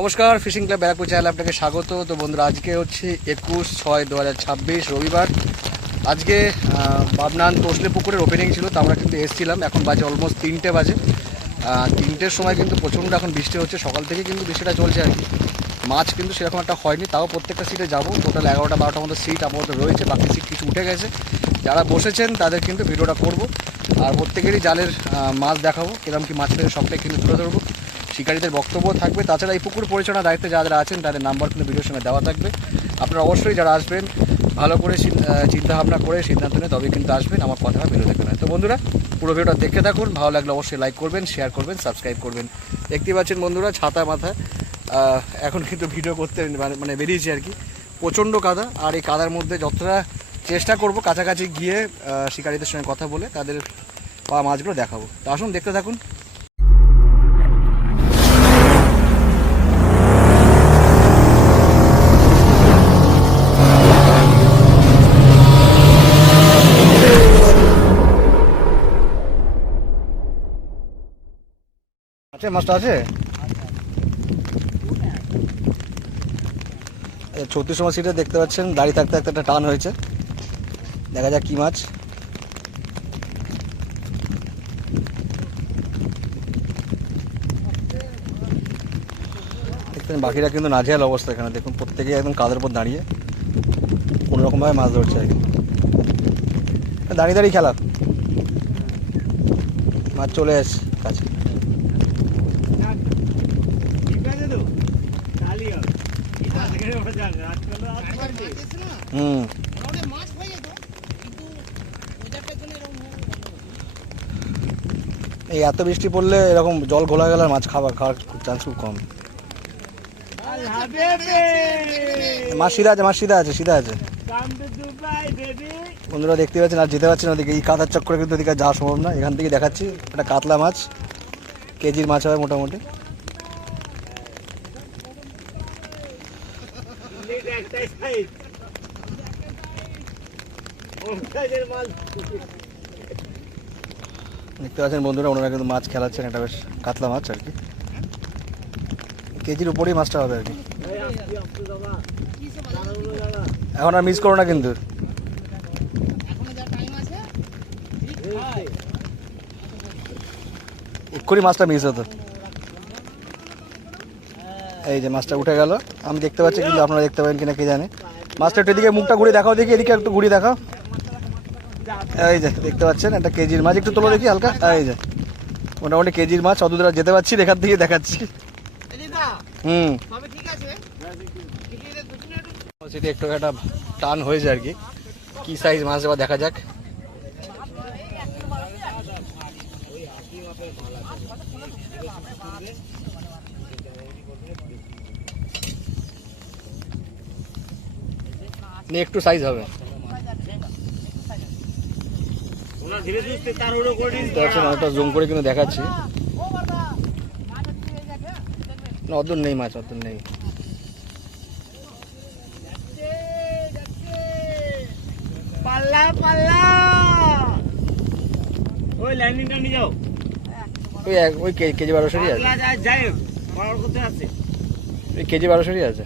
নমস্কার, fishing club Barrackpore চ্যানেলে আপনাকে স্বাগত। তো বন্ধুরা, আজকে হচ্ছে 21/6/2026 রবিবার। আজকে বাবনান তোসলে পুকুরের ওপেনিং ছিল, তো আমরা কিন্তু এসেছিলাম। এখন বাজে অলমোস্ট 3টে বাজে। 3টের সময় কিন্তু প্রচণ্ড এখন বৃষ্টি হচ্ছে, সকাল থেকে কিন্তু বৃষ্টিটা চলছে আর কি। মাছ কিন্তু সেরকম একটা হয়নি, তাও প্রত্যেকটা সিটে যাবো। টোটাল 11টা-12টার মতো সিট আপাতত রয়েছে, বাকি সিট কিছু উঠে গেছে। যারা বসেছেন তাদের কিন্তু ভিডিওটা করব, আর প্রত্যেকেরই জালের মাছ দেখাবো, কিরকম কি মাছ থেকে সবটাই কিন্তু তুলে ধরবো। শিকারীদের বক্তব্য থাকবে। তাছাড়া এই পুকুর পরিচালনার দায়িত্বে যারা আছেন তাদের নাম্বার কিন্তু ভিডিওর সঙ্গে দেওয়া থাকবে। আপনারা অবশ্যই যারা আসবেন ভালো করে চিন্তাভাবনা করে সিদ্ধান্ত নিয়ে তবে কিন্তু আসবেন, আমার কথা ভিডিও দেখবেন না। তো বন্ধুরা, পুরো ভিডিওটা দেখে থাকুন। ভালো লাগলে অবশ্যই লাইক করবেন, শেয়ার করবেন, সাবস্ক্রাইব করবেন। দেখতে পাচ্ছেন বন্ধুরা, ছাতা মাথায় এখন কিন্তু ভিডিও করতে মানে বেরিয়েছি আর কি। প্রচণ্ড কাদা, আর এই কাদার মধ্যে যতটা চেষ্টা করব কাছাকাছি গিয়ে শিকারীদের সঙ্গে কথা বলে তাদের পাওয়া মাছগুলো দেখাবো। তো আসুন দেখতে থাকুন। আছে মাছটা আছে 36 নম্বর সিটে দেখতে পাচ্ছেন, দাঁড়িয়ে থাকতে থাকতে একটা টান হয়েছে। দেখা যাক কি মাছ। দেখতেন বাকিরা কিন্তু নাজেহাল অবস্থা। এখানে দেখুন প্রত্যেকেই একদম কাদের উপর দাঁড়িয়ে কোনোরকমভাবে মাছ ধরছে আর কি। দাঁড়িয়ে দাঁড়িয়ে খেলা, মাছ চলে এসছে কাছে। এই এত বৃষ্টি পড়লে এরকম জল ঘোলা গেলে মাছ খাওয়ার চান্স খুব কম। মাছ সিধা আছে। বন্ধুরা দেখতে পাচ্ছেন, আর যেতে পারছেন ওদিকে, এই কাদার চক্করে কিন্তু ওদিকে যাওয়া সম্ভব না। এখান থেকে দেখাচ্ছি একটা কাতলা মাছ, কেজির মাছ হবে মোটামুটি। দেখতে পাচ্ছেন বন্ধুরা, ওনারা কিন্তু মাছ খেলাচ্ছেন। এটা বেশ কাতলা মাছ আর কি, কেজির উপরেই মাছটা হবে আর কি। এখন আর মিস করো না কিন্তু, এক্ষুনি মাছটা মিস হতো। এই যে মাছটা উঠে গেল, আমি দেখতে পাচ্ছি কিন্তু আপনারা দেখতে পাবেন কিনা কে জানে। মাছটা একটু এদিকে মুখটা ঘুরে দেখাও দেখি, এদিকে একটু ঘুরে দেখাও। এই যে দেখতে পাচ্ছেন একটা কেজির মাছ, একটু তোলো দেখি হালকা। এই যে মোটামুটি কেজির মাছ, অত দূর যেতে পারছি, এখান থেকে দেখাচ্ছি। সেটি একটু একটা টান হয়েছে আর কি। কি সাইজ মাছ এবার দেখা যাক। একটু সাইজ হবে, অনেকটা জুম করে কিন্তু দেখাচ্ছি। অদূর নেই মাছ, অদূর নেই। ওই কেজি 1200 আছে, ওই কেজি 1200 আছে।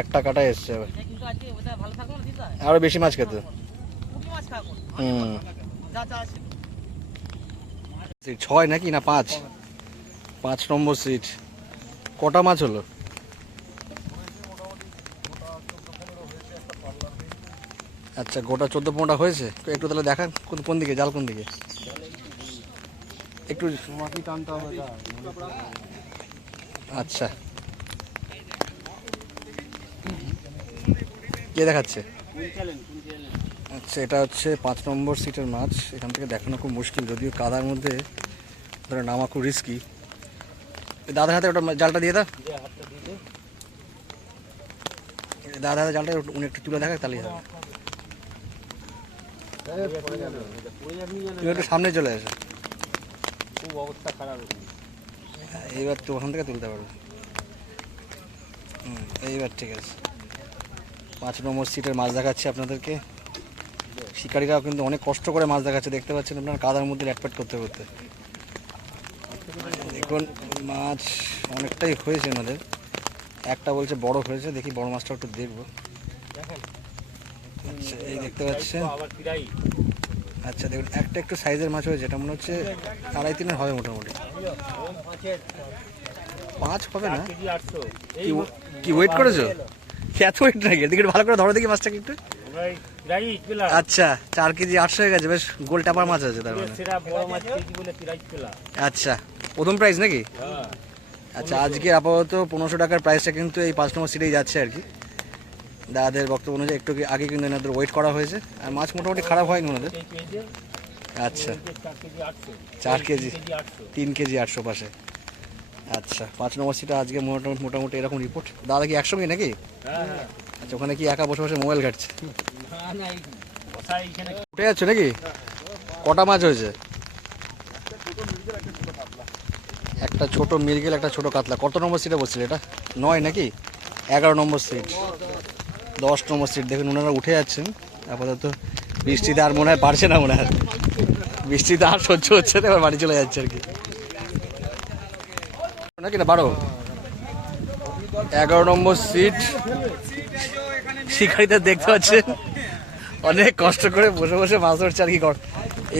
একটা কাটা এসছে, আরো বেশি মাছ খেতে। সিট 6 নাকি না 5 নম্বর সিট। কটা মাছ হলো? আচ্ছা, গোটা 14-15টা হয়েছে। একটু তাহলে দেখান কোন দিকে, জাল কোন দিকে, একটু মাটি টানতে হবে। আচ্ছা, কে দেখাচ্ছে? আচ্ছা, এটা হচ্ছে 5 নম্বর সিটের মাছ। এখান থেকে দেখানো খুব মুশকিল, যদিও কাদার মধ্যে ধরে নামা খুব রিস্কি। দাদার হাতে ওটা জালটা দিয়ে দাও। দাদা জালটা উনি একটু তুলে দেখায় তাহলেই হবে। তুমি একটু সামনে চলে আসো, খুব অবস্থা খারাপ। এইবার তো ওখান থেকে তুলতে পারবে। এইবার ঠিক আছে। 5 নম্বর সিটের মাছ দেখাচ্ছি আপনাদেরকে। শিকারীরাও কিন্তু অনেক কষ্ট করে মাছ দেখাচ্ছে, দেখতে পাচ্ছেন আপনার কাদার মধ্যে ল্যাটপ্যাট করতে করতে। দেখুন মাছ অনেকটাই হয়েছে ওনাদের, একটা বলছে বড় হয়েছে, দেখি বড় মাছটা একটু দেখবো। আচ্ছা এই দেখতে পাচ্ছেন, আচ্ছা দেখুন একটা একটু সাইজের মাছ হয়েছে, এটা মনে হচ্ছে 2.5-3 হবে মোটামুটি। 5 হবে না, কি ওয়েট করেছো? এত ওয়েট নাকি? দেখি ভালো করে ধরো দেখি মাছটাকে একটু। আচ্ছা 4 কেজি 800 হয়ে গেছে, বেশ গোল টাপার মাছ আছে তার মানে। আচ্ছা প্রথম প্রাইস নাকি? আচ্ছা আজকে আপাতত 1500 টাকার প্রাইসটা কিন্তু এই 5 নম্বর সিটেই যাচ্ছে আর কি। দাদাদের বক্তব্য অনুযায়ী একটু আগে কিন্তু এনাদের ওয়েট করা হয়েছে, আর মাছ মোটামুটি খারাপ হয়নি ওনাদের। আচ্ছা 4 কেজি 3 কেজি 800 পাশে। আচ্ছা 5 নম্বর সিটে আজকে মোটামুটি এরকম রিপোর্ট। দাদা কি একসঙ্গে নাকি? আচ্ছা ওখানে কি একা বসে বসে মোবাইল ঘাটছে? উঠে যাচ্ছে নাকি? কটা মাছ হয়েছে? একটা ছোট মৃগেল, একটা ছোট কাতলা। কত নম্বর সিটে বসছিল এটা? 9 নাকি? 11 নম্বর সিট, 10 নম্বর সিট। দেখুন ওনারা উঠে যাচ্ছেন আপাতত। বৃষ্টিতে আর মনে হয় পারছে না, মনে হয় বৃষ্টিতে আর সহ্য হচ্ছে না, এবার বাড়ি চলে যাচ্ছে আর কি। নাকি না 12 11 নম্বর সিট। শিকারীদের দেখতে পাচ্ছেন অনেক কষ্ট করে বসে বসে মাছ ধরছে আর কি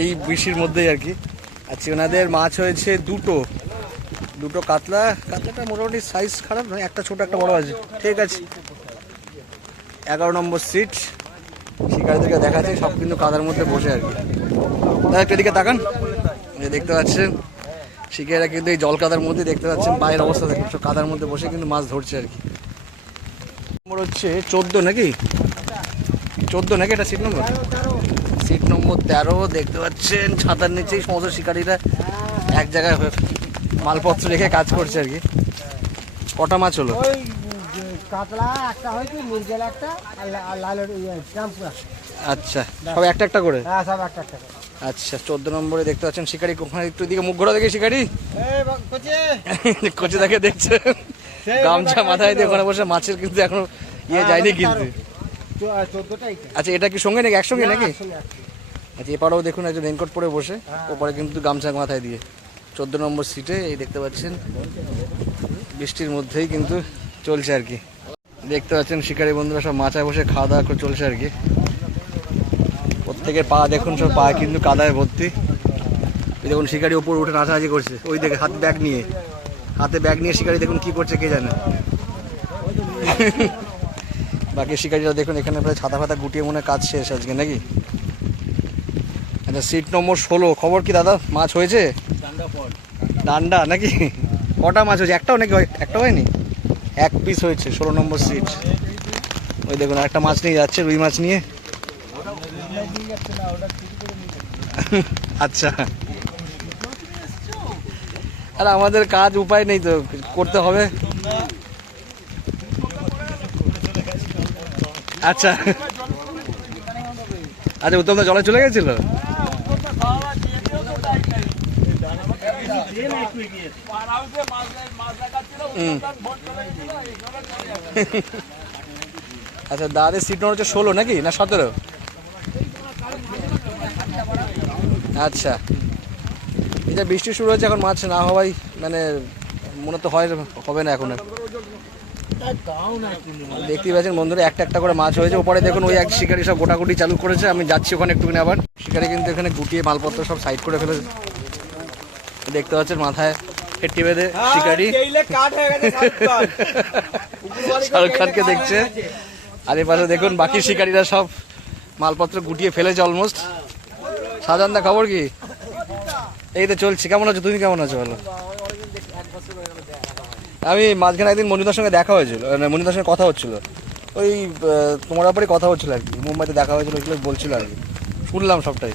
এই বৃষ্টির মধ্যেই আর কি। আচ্ছা ওনাদের মাছ হয়েছে দুটো কাতলা। কাতলাটা মোটামুটি সাইজ খারাপ নয়, একটা ছোট একটা বড় আছে, ঠিক আছে। 11 নম্বর সিট। শিকারীদেরকে দেখাচ্ছে সব কিন্তু কাদার মধ্যে বসে আর কি। দাদা একটা দিকে তাকান, দেখতে পাচ্ছেন শিকারীরা কিন্তু এই জল কাদার মধ্যে, দেখতে পাচ্ছেন বাইরের অবস্থা দেখুন, সব কাদার মধ্যে বসে কিন্তু মাছ ধরছে আর কি। নম্বর হচ্ছে 14 নাকি? 14 নাকি এটা সিট নম্বর? সিট নম্বর 13। দেখতে পাচ্ছেন ছাতার নিচেই সমস্ত শিকারীরা এক জায়গায় মালপত্র রেখে কাজ করছে আর কি। কটা মাছ হলো? কাতলা একটা হয়েছে, মৃগেল একটা, আর লালের শ্যাম্পুরা। আচ্ছা সব একটা একটা করে? হ্যাঁ সব একটা একটা করে। আচ্ছা 14 নম্বরে দেখতে পাচ্ছেন শিকারি। ওখানে একটু দিকে মুখ ঘোরা দেখে শিকারি কোচে দেখে দেখছে গামছা মাথায় দিয়ে ওখানে বসে মাছের কিন্তু এখনো যায়নি কিন্তু। আচ্ছা এটা কি সঙ্গে নাকি একসঙ্গে নাকি? আচ্ছা এপারেও দেখুন একজন রেনকোট পরে বসে, ওপরে কিন্তু গামছা মাথায় দিয়ে 14 নম্বর সিটে। এই দেখতে পাচ্ছেন বৃষ্টির মধ্যেই কিন্তু চলছে আর কি। দেখতে পাচ্ছেন শিকারী বন্ধুরা সব মাচায় বসে খাওয়া দাওয়া করে চলছে আর কি। প্রত্যেকের পা দেখুন, সব পা কিন্তু কাদায় ভর্তি। এই দেখুন শিকারী ওপর উঠে নাচানাচি করছে, ওই দেখে হাতে ব্যাগ নিয়ে শিকারী দেখুন কি করছে কে জানে। বাকি শিকারীরা দেখুন এখানে প্রায় ছাতা ফাতা গুটিয়ে মনে কাজ শেষ আজকে নাকি। আচ্ছা সিট নম্বর 16। খবর কি দাদা, মাছ হয়েছে? ডান্ডা নাকি? কটা মাছ হয়েছে? একটাও নাকি? একটা হয়নি, 1 পিস হয়েছে। 16 নম্বর সিট। ওই দেখুন একটা মাছ নিয়ে যাচ্ছে, রুই মাছ নিয়ে। আচ্ছা আর আমাদের কাজ উপায় নেই তো, করতে হবে। আচ্ছা আচ্ছা উত্তম দা জলে চলে গেছিল? আচ্ছা দাদের সিট নম্বর হচ্ছে 16 নাকি না 17? আচ্ছা এটা বৃষ্টি শুরু হয়েছে, এখন মাছ না হওয়াই মানে মনে তো হবে না এখন। দেখতেই পাচ্ছেন বন্ধুরা একটা একটা করে মাছ হয়েছে। ওপরে দেখুন ওই এক শিকারি সব গোটাগুটি চালু করেছে, আমি যাচ্ছি ওখানে একটুখানি। আবার শিকারি কিন্তু এখানে গুটিয়ে মালপত্র সব সাইড করে ফেলেছে। দেখতে পাচ্ছেন মাথায় হেঁটে বেঁধে শিকারি শাহরুখ খানকে দেখছে। আর এ পাশে দেখুন বাকি শিকারীরা সব মালপত্র গুটিয়ে ফেলেছে অলমোস্ট। সাজান দা খবর কি? এই তো চলছে। কেমন আছো তুমি? কেমন আছো? ভালো। আমি মাঝখানে একদিন মঞ্জুদার সঙ্গে দেখা হয়েছিল, মঞ্জুদার সঙ্গে কথা হচ্ছিল, ওই তোমার ব্যাপারে কথা হচ্ছিল আর কি। মুম্বাইতে দেখা হয়েছিল, ওইগুলো বলছিল আর কি, শুনলাম সবটাই।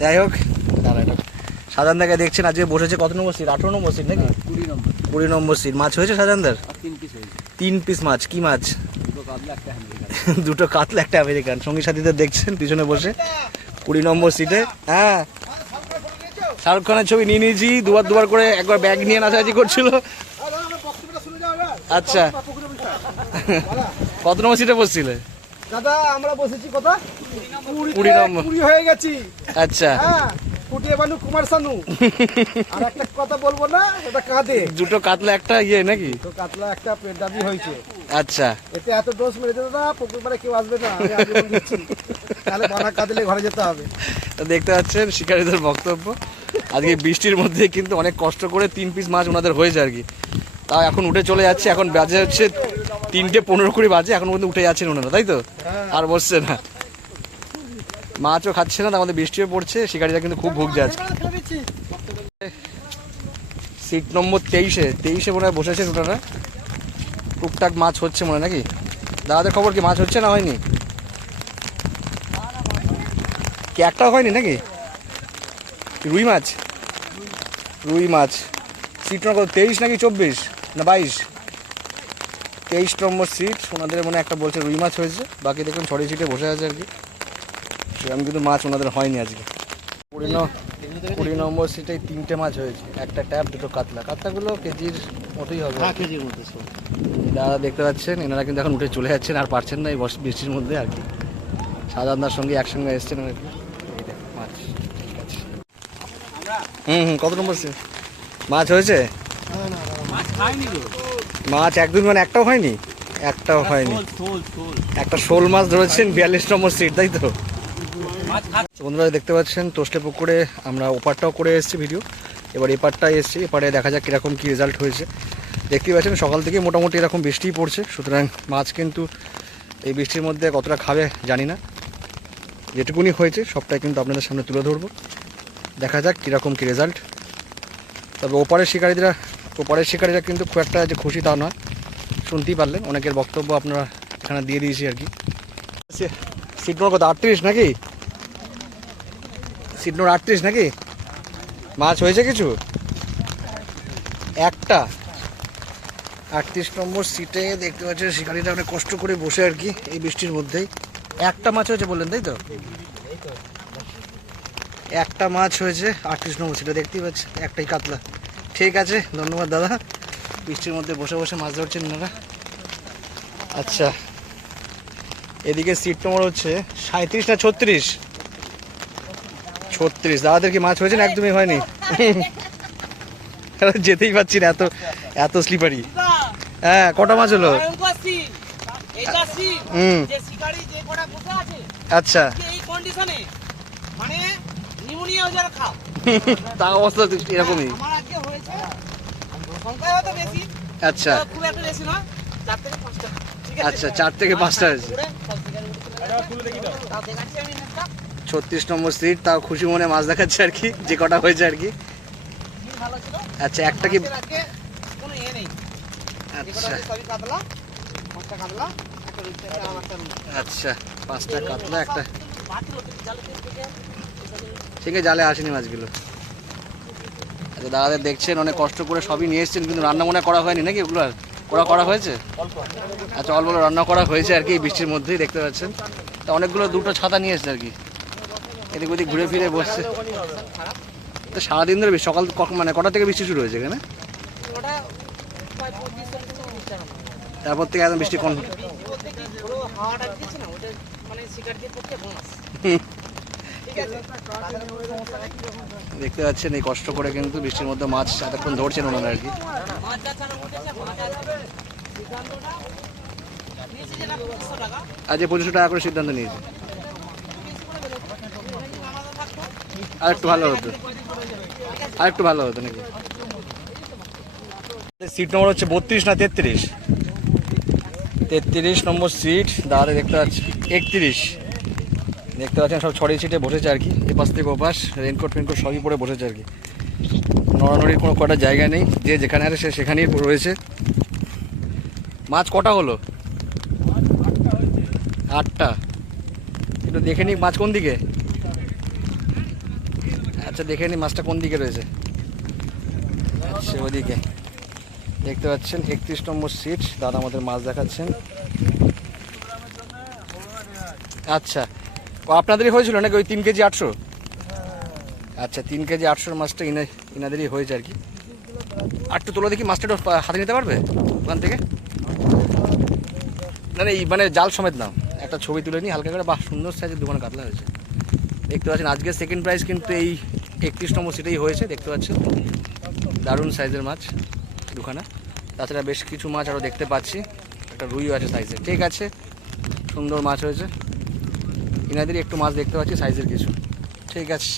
যাই হোক সাজান দাকে দেখছেন আজকে বসেছে কত নম্বর সিট? 18 নম্বর সিট নাকি? 20 নম্বর সিট। মাছ হয়েছে সাজানদার? 3 পিস হয়েছে। 3 পিস মাছ, কি মাছ? দুটো কাতলা একটা আমেরিকান। সঙ্গী সাথীদের দেখছেন পিছনে বসে 20 নম্বর সিটে। হ্যাঁ, শাহরুখ খানের ছবি নিয়ে নিয়েছি, দুবার করে একবার ব্যাগ নিয়ে নাচানাচি করছিল। আচ্ছা, কত নম্বর সিটে বসছিলে? দাদা আমরা বসেছি কত? 20 নম্বর। 20 হয়ে গেছি। আচ্ছা, হ্যাঁ, কুটিয়ে বানু কুমার শানু। আর একটা কথা বলবো না, এটা কাঁদে। দুটো কাতলা একটা ইয়ে নাকি? তো কাতলা একটা পেট দাবি হয়েছে। আচ্ছা, এতে এত ডোজ মেরেছে দাদা, পুকুর পাড়ে কেউ আসবে না, আমি আগে বলে দিচ্ছি। তাহলে বানা কাঁদলে ঘরে যেতে হবে। তো দেখতে পাচ্ছেন শিকারীদের বক্তব্য। আজকে বৃষ্টির মধ্যে কিন্তু অনেক কষ্ট করে 3 পিস মাছ ওনাদের হয়েছে আর কি। তাও এখন উঠে চলে যাচ্ছে, এখন বাজে হচ্ছে 3:15 বাজে, এখন পর্যন্ত উঠে যাচ্ছেন ওনারা, তাই তো? আর বসছে না, মাছও খাচ্ছে না, তার মধ্যে বৃষ্টিও পড়ছে, শিকারীরা কিন্তু খুব ভুগছে আজকে। সিট নম্বর 23-এ মনে হয় বসেছেন ওনারা। টুকটাক মাছ হচ্ছে মনে হয় নাকি? দাদাদের খবর কি, মাছ হচ্ছে না হয়নি? কি একটাও হয়নি নাকি? রুই মাছ, রুই মাছ। সিট নম্বর 23 নাকি 24 না 22? 23 নম্বর সিট ওনাদের মনে একটা বলছে রুই মাছ হয়েছে, বাকি দেখুন ছড়িয়ে সিটে বসে আছে আর কি। সেরকম কিন্তু মাছ ওনাদের হয়নি আজকে। 20 নম্বর সিটে 3টে মাছ হয়েছে, একটা ট্যাপ, দুটো কাতলা। কাতলাগুলো কেজির মতোই হবে। হ্যাঁ, কেজির মতো। দাদা দেখতে পাচ্ছেন এনারা কিন্তু এখন উঠে চলে যাচ্ছেন, আর পারছেন না এই বৃষ্টির মধ্যে আর কি। সাজানদার সঙ্গে একসঙ্গে এসছেন আর কি। এই দেখো মাছ, ঠিক আছে। কত নম্বর সিট মাছ হয়েছে? মাছ একদম মানে একটাও হয়নি, একটাও হয়নি। একটা শোল মাছ ধরেছেন 42 নম্বর সিট, তাই তো? বন্ধুরা দেখতে পাচ্ছেন তোষলে পুকুরে আমরা ওপারটাও করে এসেছি ভিডিও, এবার এপারটাই এসেছি। এপারে দেখা যাক কীরকম কী রেজাল্ট হয়েছে। দেখতেই পাচ্ছেন সকাল থেকে মোটামুটি এরকম বৃষ্টিই পড়ছে, সুতরাং মাছ কিন্তু এই বৃষ্টির মধ্যে কতটা খাবে জানি না। যেটুকুনি হয়েছে সবটাই কিন্তু আপনাদের সামনে তুলে ধরবো, দেখা যাক কীরকম কী রেজাল্ট। তবে ওপারের শিকারীরা কিন্তু খুব একটা যে খুশি তা নয়, শুনতেই পারলেন অনেকের বক্তব্য আপনারা এখানে দিয়ে দিয়েছি আর কি। সিট নম্বর কত? 38 নাকি? সিট নম্বর 38 নাকি? মাছ হয়েছে কিছু? একটা 38 নম্বর সিটে দেখতে পাচ্ছেন শিকারীরা অনেক কষ্ট করে বসে আর কি এই বৃষ্টির মধ্যেই। একটা মাছ হয়েছে বললেন, তাই তো? একটা মাছ হয়েছে 38 নম্বর সিটে, দেখতেই পাচ্ছেন, একটাই কাতলা। ঠিক আছে, ধন্যবাদ দাদা, বৃষ্টির মধ্যে বসে বসে মাছ ধরছেন ওনারা। আচ্ছা, এদিকে সিট নম্বর হচ্ছে 37 না 36? 36। দাদাদের কি মাছ হয়েছে না একদমই হয়নি? যেতেই পারছি না, এত স্লিপারি। হ্যাঁ, কটা মাছ হলো? আচ্ছা, তা অবস্থা এরকমই। আচ্ছা আচ্ছা, 4 থেকে 5টা হয়েছে। 36 নম্বর সিট, তাও খুশি মনে মাছ দেখাচ্ছে আর কি, যে কটা হয়েছে আর কি। আচ্ছা, একটা কি? আচ্ছা আচ্ছা, 5টা কাতলা একটা, ঠিক আছে, জালে আসেনি মাছগুলো। আচ্ছা, দাদাদের দেখছেন অনেক কষ্ট করে সবই নিয়ে এসছেন, কিন্তু রান্না মনে করা হয়নি নাকি? ওগুলো আর করা হয়েছে? আচ্ছা, অল্প রান্না করা হয়েছে আর কি এই বৃষ্টির মধ্যেই, দেখতে পাচ্ছেন। তা অনেকগুলো দুটো ছাতা নিয়ে এসছে আর কি, এদিক ওদিক ঘুরে ফিরে বসছে। তো সারাদিন ধরে সকাল মানে কটা থেকে বৃষ্টি শুরু হয়েছে এখানে? তারপর থেকে একদম বৃষ্টি কোন দেখতে পাচ্ছেন এই কষ্ট করে কিন্তু বৃষ্টির মধ্যে মাছ এতক্ষণ ধরছেন ওনারা আর কি। আজ 2500 টাকা করে সিদ্ধান্ত নিয়েছে। আর একটু ভালো হতো নাকি? সিট নম্বর হচ্ছে 32 না 33? 33 নম্বর সিট। দাঁড়াতে দেখতে পাচ্ছি 31। দেখতে পাচ্ছেন সব ছড়িয়ে ছিটে বসেছে আর কি, এপাশ থেকে ওপাশ, রেনকোট সবই পরে বসেছে আর কি। নড়ানড়ির কোনো কটা জায়গা নেই, যে যেখানে আছে সে সেখানেই রয়েছে। মাছ কটা হলো? 8টা। একটু দেখে নি মাছ কোন দিকে। আচ্ছা, দেখে নি মাছটা কোন দিকে রয়েছে। আচ্ছা, ওদিকে দেখতে পাচ্ছেন 31 নম্বর সিট, দাদা আমাদের মাছ দেখাচ্ছেন। আচ্ছা, ও আপনাদেরই হয়েছিল নাকি ওই 3 কেজি 800? আচ্ছা, 3 কেজি 800 মাছটা ইনাদেরই হয়েছে আর কি। আর একটু তোলা দেখি, মাছটা একটু হাতে নিতে পারবে ওখান থেকে? না না, এই মানে জাল সমেত নাও, একটা ছবি তুলে নিই হালকা করে। বাহ, সুন্দর সাইজের দোকানে কাতলা হয়েছে। দেখতে পাচ্ছেন আজকে সেকেন্ড প্রাইজ কিন্তু এই 31 নম্বর সিটেই হয়েছে। দেখতে পাচ্ছেন দারুণ সাইজের মাছ দুখানা। তাছাড়া বেশ কিছু মাছ আরও দেখতে পাচ্ছি, একটা রুইও আছে সাইজে। ঠিক আছে, সুন্দর মাছ হয়েছে। ইনাদেরই একটু মাছ দেখতে পাচ্ছি সাইজের কিছু। ঠিক আছে।